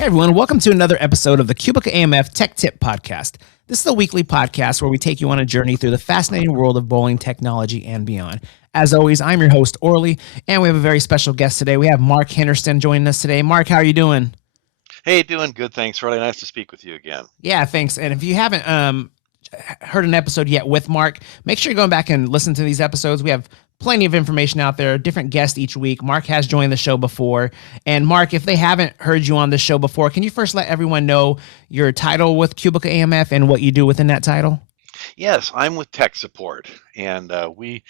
Hey everyone, welcome to another episode of the QubicaAMF Tech Tip Podcast. This is a weekly podcast where we take you on a journey through the fascinating world of bowling technology and beyond. As always, I'm your host, Orly, and we have a very special guest today. We have Mark Henderson joining us today. Mark, how are you doing? Hey, doing good, thanks. Really nice to speak with you again. Yeah, thanks. And if you haven't heard an episode yet with Mark, make sure you're going back and listen to these episodes. We have plenty of information out there, different guests each week. Mark has joined the show before. And Mark, if they haven't heard you on this show before, can you first let everyone know your title with QubicaAMF and what you do within that title? Yes, I'm with tech support, and we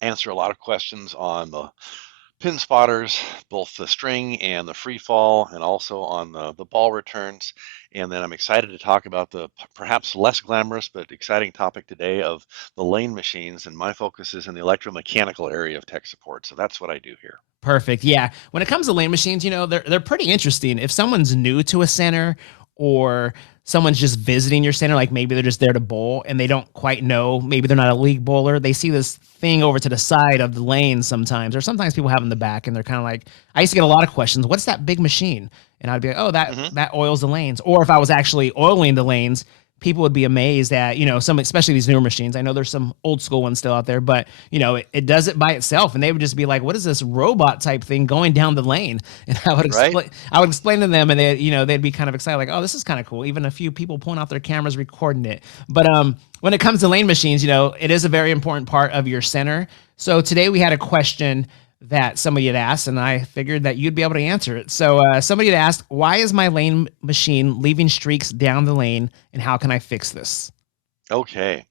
answer a lot of questions on the pin spotters, both the string and the free fall, and also on the ball returns. And then I'm excited to talk about the perhaps less glamorous but exciting topic today of the lane machines. And my focus is in the electromechanical area of tech support. So that's what I do here. Perfect. Yeah. When it comes to lane machines, you know, they're pretty interesting. If someone's new to a center or someone's just visiting your center, like maybe they're just there to bowl and they don't quite know, maybe they're not a league bowler, they see this thing over to the side of the lane sometimes, or sometimes people have in the back and they're kind of like, I used to get a lot of questions, what's that big machine? And I'd be like, oh, that oils the lanes. Or if I was actually oiling the lanes, people would be amazed at, you know, some, especially these newer machines. I know there's some old school ones still out there, but you know, it does it by itself. And they would just be like, what is this robot type thing going down the lane? And I would explain, Right? I would explain to them and they, you know, they'd be kind of excited, like, oh, this is kind of cool. Even a few people pulling out their cameras, recording it. But when it comes to lane machines, you know, it is a very important part of your center. So today we had a question that somebody had asked, and I figured that you'd be able to answer it. So somebody had asked, why is my lane machine leaving streaks down the lane, and how can I fix this? Okay.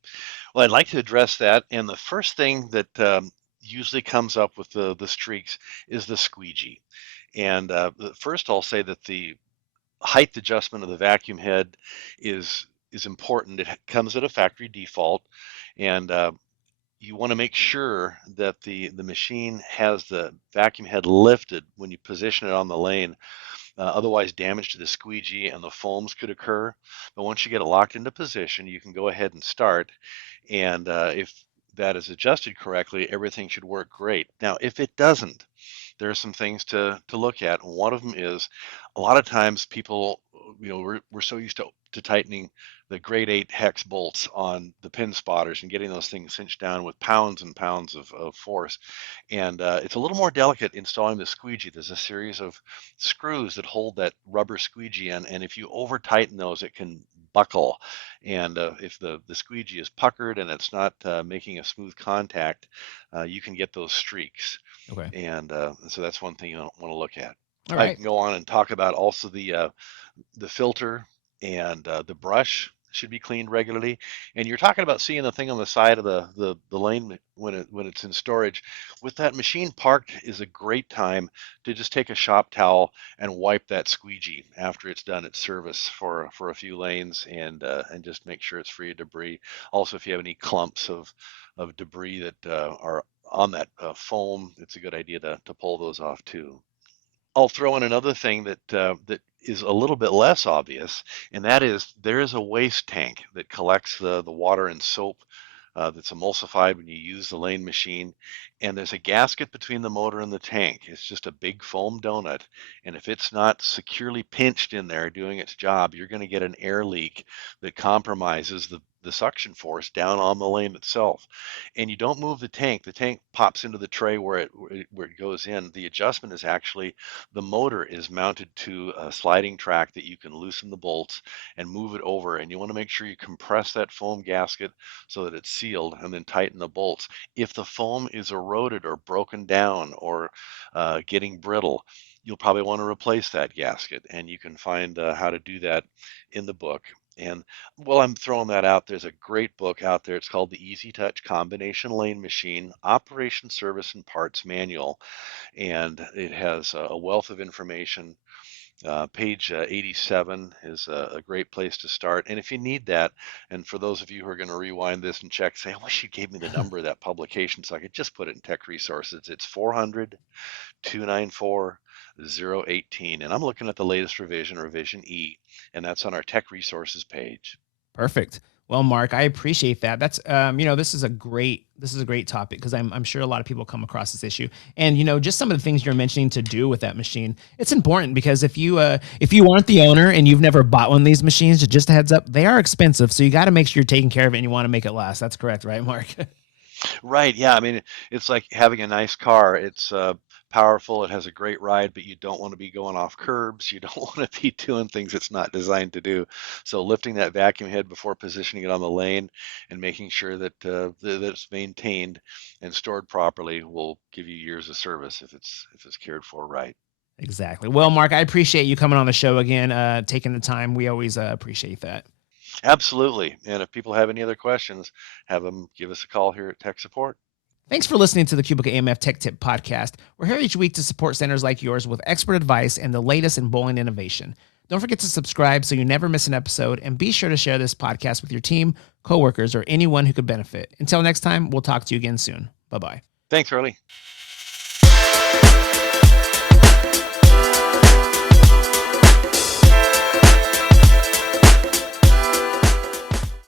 Well, I'd like to address that. And the first thing that usually comes up with the streaks is the squeegee. And first, I'll say that the height adjustment of the vacuum head is important. It comes at a factory default, and you want to make sure that the machine has the vacuum head lifted when you position it on the lane. Otherwise, damage to the squeegee and the foams could occur. But once you get it locked into position, you can go ahead and start. And if that is adjusted correctly, everything should work great. Now, if it doesn't, there are some things to look at. One of them is a lot of times people, you know, we're so used to tightening the grade 8 hex bolts on the pin spotters and getting those things cinched down with pounds and pounds of force. And it's a little more delicate installing the squeegee. There's a series of screws that hold that rubber squeegee in, and if you over tighten those, it can buckle. And if the squeegee is puckered and it's not making a smooth contact, you can get those streaks. Okay. And so that's one thing you want to look at. All I right. can go on and talk about also the filter and the brush should be cleaned regularly. And you're talking about seeing the thing on the side of the lane when it's in storage. With that machine parked is a great time to just take a shop towel and wipe that squeegee after it's done its service for a few lanes and just make sure it's free of debris. Also, if you have any clumps of debris that are on that foam, it's a good idea to pull those off too. I'll throw in another thing that is a little bit less obvious, and that is there is a waste tank that collects the water and soap that's emulsified when you use the lane machine, and there's a gasket between the motor and the tank. It's just a big foam donut, and if it's not securely pinched in there doing its job, you're going to get an air leak that compromises the suction force down on the lane itself. And you don't move the tank pops into the tray where it goes in. The adjustment is actually the motor is mounted to a sliding track that you can loosen the bolts and move it over, and you want to make sure you compress that foam gasket so that it's sealed, and then tighten the bolts. If the foam is eroded or broken down or getting brittle, you'll probably want to replace that gasket, and you can find how to do that in the book. And while I'm throwing that out, there's a great book out there. It's called The Easy Touch Combination Lane Machine Operation Service and Parts Manual, and it has a wealth of information. Page 87 is a great place to start. And if you need that, and for those of you who are going to rewind this and check, say, I wish you gave me the number of that publication so I could just put it in Tech Resources. It's 400-294-018. And I'm looking at the latest revision, Revision E, and that's on our Tech Resources page. Perfect. Well, Mark, I appreciate that. That's this is a great topic because I'm sure a lot of people come across this issue. And just some of the things you're mentioning to do with that machine. It's important because if you aren't the owner and you've never bought one of these machines, just a heads up, they are expensive. So you got to make sure you're taking care of it and you want to make it last. That's correct, right, Mark? Right. Yeah. I mean, it's like having a nice car. It's powerful. It has a great ride, but you don't want to be going off curbs. You don't want to be doing things it's not designed to do. So lifting that vacuum head before positioning it on the lane and making sure that it's maintained and stored properly will give you years of service if it's cared for right. Exactly. Well, Mark, I appreciate you coming on the show again, taking the time. We always appreciate that. Absolutely. And if people have any other questions, have them give us a call here at Tech Support. Thanks for listening to the QubicaAMF Tech Tip Podcast. We're here each week to support centers like yours with expert advice and the latest in bowling innovation. Don't forget to subscribe so you never miss an episode, and be sure to share this podcast with your team, coworkers, or anyone who could benefit. Until next time, we'll talk to you again soon. Bye-bye. Thanks, Orly.